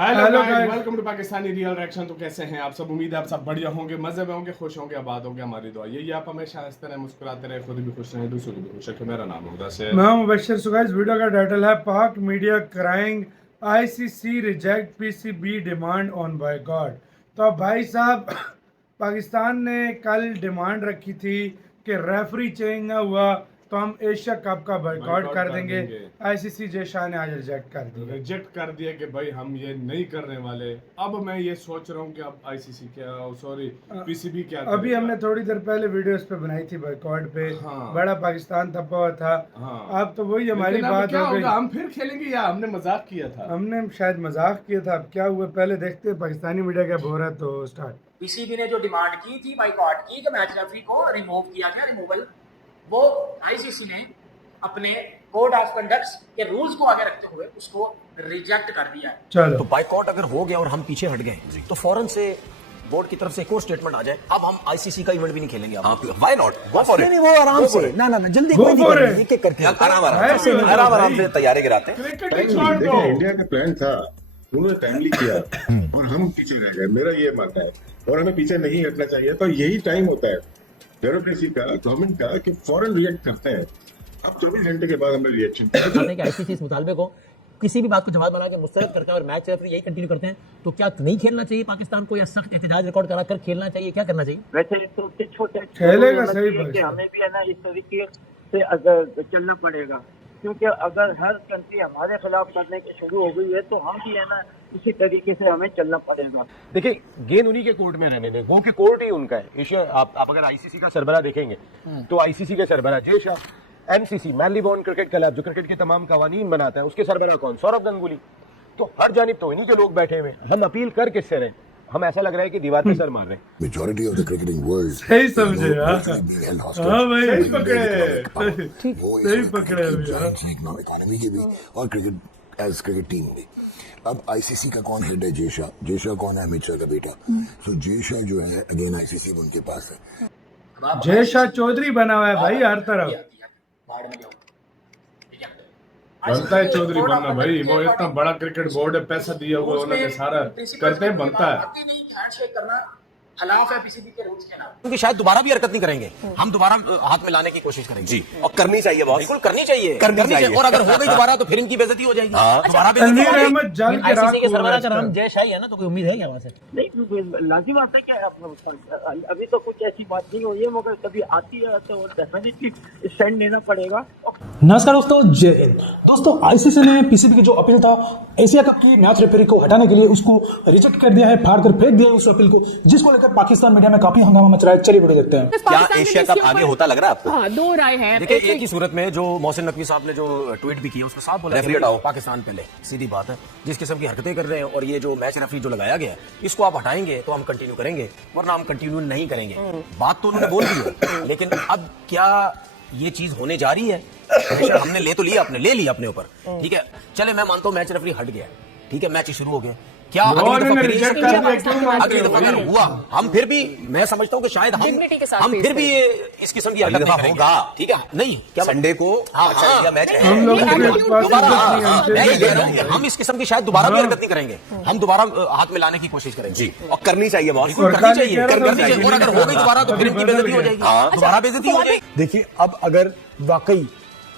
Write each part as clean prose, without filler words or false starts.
Hello guys, welcome to Pakistani real reaction. तो कैसे हैं आप सब? उम्मीद है आप सब बढ़िया होंगे, मजे में होंगे, खुश होंगे, आबाद होंगे। हमारी दुआ यही आप हमेशा हंसते रहे, मुस्कुराते रहे, खुद भी खुश रहें, दूसरों को भी खुश रखें। मेरा नाम है मुदस्सिर। मैं मुबशर। सो गाइस, वीडियो का टाइटल है पाक media crying ICC reject PCB demand on boycott. तो अब भाई साहब पाकिस्तान ने कल डिमांड रखी थी कि रेफरी चेंज ना हुआ तो हम एशिया कप का बॉयकॉट कर देंगे। आईसीसी जय शाह ने आज रिजेक्ट कर दिया कि भाई हम ये नहीं करने वाले। अब मैं ये सोच रहा हूँ कि अब आईसीसी क्या, सॉरी पीसीबी क्या अभी हमने थोड़ी देर पहले वीडियो इस पे बनाई थी बॉयकॉट पे। बड़ा पाकिस्तान तपा हुआ था। अब तो वही हमारी बात हो गई, हम फिर खेलेंगे या हमने मजाक किया था? हमने शायद मजाक किया था। अब क्या हुआ पहले देखते हैं पाकिस्तानी मीडिया क्या बोल रहा है। तो स्टार्ट। पीसीबी ने जो डिमांड की थी बाइकॉट की, जो मैच रेफरी को रिमूव किया गया, रिमूवल, वो आईसीसी ने अपने कोड ऑफ कंडक्ट के रूल्स को आगे रखते हुए उसको रिजेक्ट कर दिया है। चलो, तो बाइकॉट अगर हो गया और हम पीछे हट गए तो फौरन से बोर्ड की तरफ से एक और स्टेटमेंट आ जाए, अब हम आईसीसी का इवेंट भी नहीं खेलेंगे। Why not, go for it. वो आराम से ना जल्दी कोई नहीं करेंगे, एक एक करके आराम से तैयारी कराते हैं। इंडिया का प्लान था, उन्होंने टाइमली किया और हम पीछे रह गए, मेरा ये मानना है। और हमें पीछे नहीं हटना चाहिए। तो यही टाइम होता है ब्यूरोक्रेसी का, गवर्नमेंट का, कि फौरन रिएक्ट करते हैं। अब 24 घंटे के बाद हमें रिएक्शन आईसीसी इस मुतालबे को किसी भी बात को जवाब बना के मुस्तरद करता है और मैच रेफरी यही कंटिन्यू करते हैं, तो क्या नहीं खेलना चाहिए पाकिस्तान को, या सख्त एहतजाज रिकॉर्ड कराकर खेलना चाहिए? क्या करना चाहिए? वैसे तो छोटे खेलेगा सही बात कि हमें भी है ना इस तरीके से अगर चलना पड़ेगा, क्योंकि अगर हर कंट्री हमारे खिलाफ करने की शुरू हो गई है तो हम भी है ना इसी तरीके से हमें चलना पड़ेगा। देखिए, गेंद उन्हीं के कोर्ट में रहने दें, वो के कोर्ट ही उनका है। एशिया आप अगर आईसीसी का सरबराह देखेंगे तो आईसीसी के सरबराह Jay Shah, MCC मैरीबोर्न cricket club जो क्रिकेट के तमाम कवानीन बनाता है, उसके सरबराह कौन? सौरभ गंगुली। तो हर जानिब तो इन्हीं के लोग बैठे हुए। हम अपील कर किससे रहे? हम ऐसा लग रहा है कि दीवार पे सर मार रहे हैं। Majority of the cricketing world सही समझे। हाँ भाई, सही पकड़े भैया। इकोनॉमी के भी और क्रिकेट एज क्रिकेट टीम भी। अब आईसीसी का कौन हेड है? जय शाह कौन है? अमित शाह का बेटा। तो जय शाह जो है अगेन आईसीसी उनके पास है। जय शाह चौधरी बना हुआ है भाई हर तरफ। बनता है चौधरी बनना भाई, वो इतना बड़ा क्रिकेट बोर्ड है, पैसा दिया हुआ उन्होंने, सारा करते हैं, बनता है। हैंडशेक करना खिलाफ है पीसीबी के रूल्स के नाम, क्योंकि शायद दोबारा भी हरकत नहीं करेंगे, हम दोबारा हाथ में लाने की कोशिश करेंगे। जी, और करनी चाहिए बॉस, बिल्कुल करनी चाहिए। और अगर हो गई दोबारा तो फिर इनकी बेइज्जती हो जाएगी। दोबारा बेइज्जती हो जाएगी। आईसीसी के सरबराह का नाम जय शाह है ना, तो कोई उम्मीद है क्या वहां से? नहीं, लाजिम आता है क्या? अभी तो कुछ ऐसी बात नहीं हुई है, मगर कभी आती है तो डेफिनेटली स्टैंड लेना पड़ेगा। नमस्कार दोस्तों, आईसीसी ने पीसीबी की जो अपील था एशिया कप की मैच रेफरी को हटाने के लिए, उसको रिजेक्ट कर दिया है, फाड़ कर फेंक दिया है उस अपील को, जिसको लेकर पाकिस्तान मीडिया में काफी हंगामा मच रहा है। चलिए वीडियो देखते हैं। क्या एशिया कप आगे होता लग रहा है आपको? हाँ, दो राय है। देखिए, एक ही सूरत में जो मोहसिन नकवी साहब ने जो ट्वीट भी किया, उसके साथ बोला रेफरी हटाओ पाकिस्तान पहले। सीधी बात है, जिस किस्म की हरकतें कर रहे हैं और ये जो मैच रेफरी जो लगाया गया है, इसको आप हटाएंगे तो हम कंटिन्यू करेंगे, वरना हम कंटिन्यू नहीं करेंगे। बात तो उन्होंने बोल दी है, लेकिन अब क्या ये चीज होने जा रही है? हमने ले लिया अपने ऊपर, ठीक है। चले, मैं मानता हूं मैच रेफरी हट गया, ठीक है, मैच शुरू हो गया। क्या अगली दफा अगर हुआ, हम फिर भी, मैं समझता हूँ कि शायद हम फिर भी इस किस्म की हरकत नहीं होगा, ठीक है। नहीं, क्या संडे को मैच हम इस किस्म की शायद दोबारा भी हरकत नहीं करेंगे, हम दोबारा हाथ में लाने की कोशिश करेंगे। जी, और करनी चाहिए बॉस, करनी चाहिए। और अगर हो गई दोबारा तो फिर इनकी बेइज्जती हो जाएगी, दोबारा बेइज्जती हो जाएगी। देखिए, अब अगर वाकई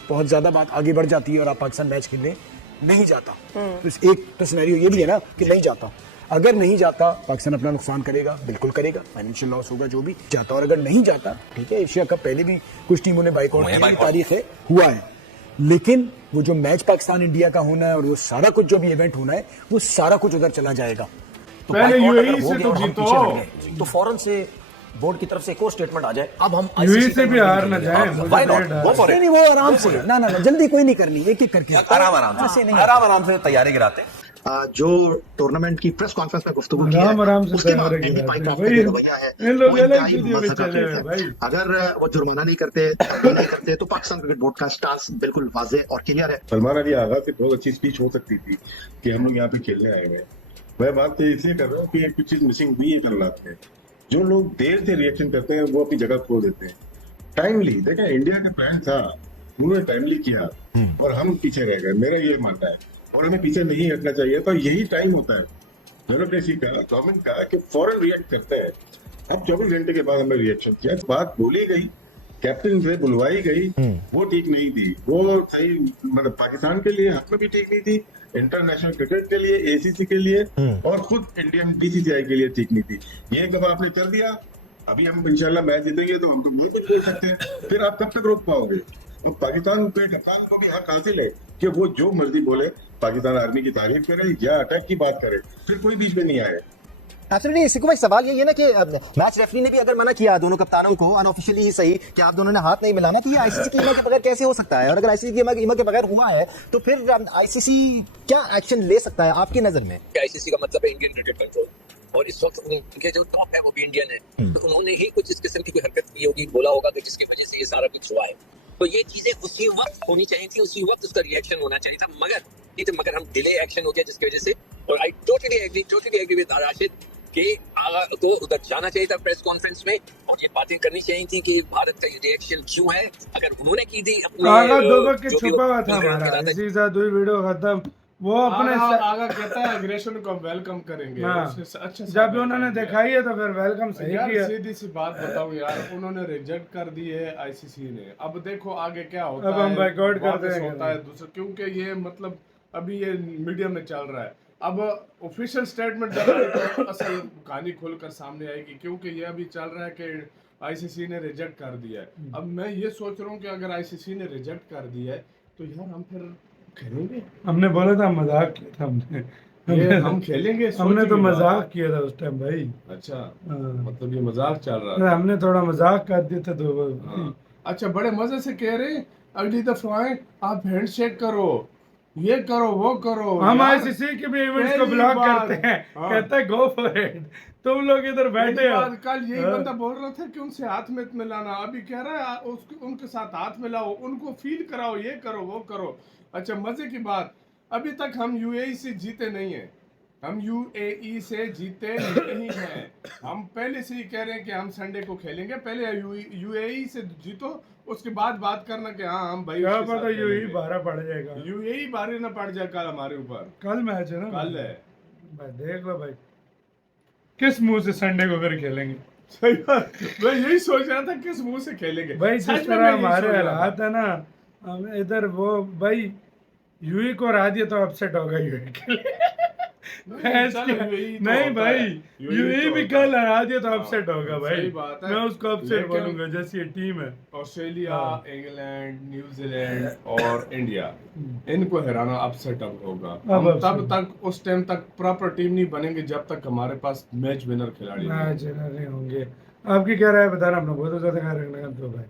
बहुत ज्यादा बात आगे बढ़ जाती है और आप पाकिस्तान मैच खेलने नहीं जाता, तो एक तो सिनेरियो ये भी है ना कि नहीं जाता। अगर नहीं जाता, पाकिस्तान अपना नुकसान करेगा, बिल्कुल करेगा, फाइनेंशियल लॉस होगा जो भी जाता। और अगर नहीं जाता, ठीक है, एशिया कप पहले भी कुछ टीमों ने बाइकआउट किया, तारीख है, हुआ है। लेकिन वो जो मैच पाकिस्तान इंडिया का होना है और वो सारा कुछ जो भी इवेंट होना है, वो सारा कुछ उधर चला जाएगा। तो यूएई से तो जीतो, तो फौरन से बोर्ड की तरफ से एक और स्टेटमेंट आ जाए, अब हम यूएई से भी हार ना जाए। नहीं, वो आराम से ना जल्दी कोई नहीं करनी, एक एक करके आराम से तैयारी कराते हैं। जो टूर्नामेंट की प्रेस कॉन्फ्रेंस में गुफ्तगू की है, उसके बाद अगर वो जुर्माना नहीं करते तो पाकिस्तान क्रिकेट बोर्ड का स्टांस बिल्कुल वाज़ेह और क्लियर है। सलमान अली आगा से बहुत अच्छी स्पीच हो सकती थी कि हम लोग यहाँ पे खेलने आए हैं। मैं बात तो इसलिए कर रहा हूँ कि कुछ चीज मिसिंग हुई है कल रात में। जो लोग देर से रिएक्शन करते हैं वो अपनी जगह खो देते हैं। टाइमली देखा, इंडिया का प्लान था, उन्होंने टाइमली किया और हम पीछे रह गए, मेरा ये मानना है। और हमें पीछे नहीं हटना चाहिए। तो यही टाइम होता है डेमोक्रेसी का, गवर्नमेंट का, कि फौरन रिएक्ट करते हैं। अब 24 घंटे के बाद हमें रिएक्शन किया, बात बोली गई, कैप्टन से बुलवाई गई, वो ठीक नहीं थी, वो सही मतलब पाकिस्तान के लिए हक में भी ठीक नहीं थी, इंटरनेशनल क्रिकेट के लिए, एसीसी के लिए और खुद इंडियन बीसीसीआई के लिए ठीक नहीं थी। ये एक दफा आपने कर दिया, अभी हम इंशाल्लाह मैच जीतेंगे तो हम तो वही कुछ बोल सकते हैं, फिर आप कब तक रोक पाओगे? और पाकिस्तान के कप्तान को भी हक हासिल है कि वो जो मर्जी बोले, पाकिस्तान आर्मी की तारीफ करे या अटैक की बात करे, फिर कोई बीच में नहीं आए। एब्सोल्युटली। सिक्कू भाई, सवाल यही है ना कि मैच रेफरी ने भी अगर मना किया दोनों कप्तानों को अनऑफिशियली ही सही कि आप दोनों ने हाथ नहीं मिलाना, तो ये आईसीसी की ईमा के बगैर कैसे हो सकता है? और अगर आईसीसी की ईमा के बगैर हुआ है तो फिर आईसीसी क्या एक्शन ले सकता है आपकी नजर में? आईसीसी का मतलब है इंडियन क्रिकेट कंट्रोल, और इस वक्त उनके जो टॉप है वो भी इंडियन है, तो उन्होंने ही कुछ इस किस्म की कोई हरकत की होगी, बोला होगा कि जिसकी वजह से ये सारा कुछ हुआ है। तो ये चीजें उसी वक्त होनी चाहिए थी, उसी वक्त उसका रिएक्शन होना चाहिए था, मगर हम डिले एक्शन हो गया जिसकी वजह से। और I totally agree with Rashid कि तो उधर जाना चाहिए था प्रेस कॉन्फ्रेंस में और ये बातें करनी चाहिए थी कि भारत का ये रिएक्शन क्यों है। अगर उन्होंने की थी अपने छुपा हुआ था हमारा, इसी साथ हुई वीडियो खत्म, वो अपने आगा कहता है एग्रेशन को वेलकम करेंगे। अच्छा जब उन्होंने दिखाई है तो फिर वेलकम सही किया। सीधी सी बात बताऊं यार, उन्होंने रिजेक्ट कर दी है आईसीसी ने। अब देखो आगे क्या होता है, अब हम बायकॉट करते हैं होता है दूसरा, क्योंकि ये मतलब अभी ये मीडिया में चल रहा है। अब ऑफिशियल स्टेटमेंट तो असल कहानी खोलकर सामने आएगी, क्योंकि ये अभी चल रहा है कि आईसीसी ने रिजेक्ट कर दिया है। अब मैं ये सोच रहा हूँ कि अगर आईसीसी ने रिजेक्ट कर दिया है तो यार हम फिर खेलेंगे। हमने बोला था, मजाक किया था हमने, हम खेलेंगे, हमने तो मजाक किया था उस टाइम भाई। अच्छा मतलब ये मजाक चल रहा है, हमने थोड़ा मजाक कर दिया था तो। अच्छा बड़े मजे से कह रहे अगली दफा आए आप हैंडशेक करो, ये करो, वो करो। हम आईसीसी के भी इवेंट्स को ब्लॉक करते हैं, कहता है गो फॉर इट, तुम लोग इधर बैठे हो। कल यही बंदा बोल रहा था कि उनसे हाथ में मिलाना, अभी कह रहा है उनके साथ हाथ मिलाओ, उनको फील कराओ, ये करो, वो करो। अच्छा मजे की बात, अभी तक हम यूएई से जीते नहीं है, हम यूएई से जीते नहीं हैं। हम पहले से ही कह रहे हैं कि हम संडे को खेलेंगे, पहले यूएई से जीतो, उसके बाद बात करना कि हाँ हम भाई यूएई 12 पड़ जाएगा, यूएई 12 ना पड़ जाए कल हमारे ऊपर। कल मैच है ना, कल है भाई, देख लो भाई किस मुंह से संडे को फिर खेलेंगे। सही बात, मैं यही सोच रहा था किस मुंह से खेलेंगे भाई। जिस तरह हमारे हालात है ना, हम इधर वो भाई यूएई को हरा दिया तो अपसेट होगा यूएई के लिए। नहीं भाई, यूएई भी कल हरा दिया तो अपसेट होगा भाई, मैं उसको अपसेट बोलूंगा। जैसी ये टीम है ऑस्ट्रेलिया, इंग्लैंड, न्यूजीलैंड और इंडिया, इनको हराना अपसेट अब होगा। हम तब तक उस टाइम तक प्रॉपर टीम नहीं बनेंगे जब तक हमारे पास मैच विनर खिलाड़ी नहीं होंगे। आपकी क्या राय बताना, अपना बहुत ज्यादा ख्याल रखना भाई।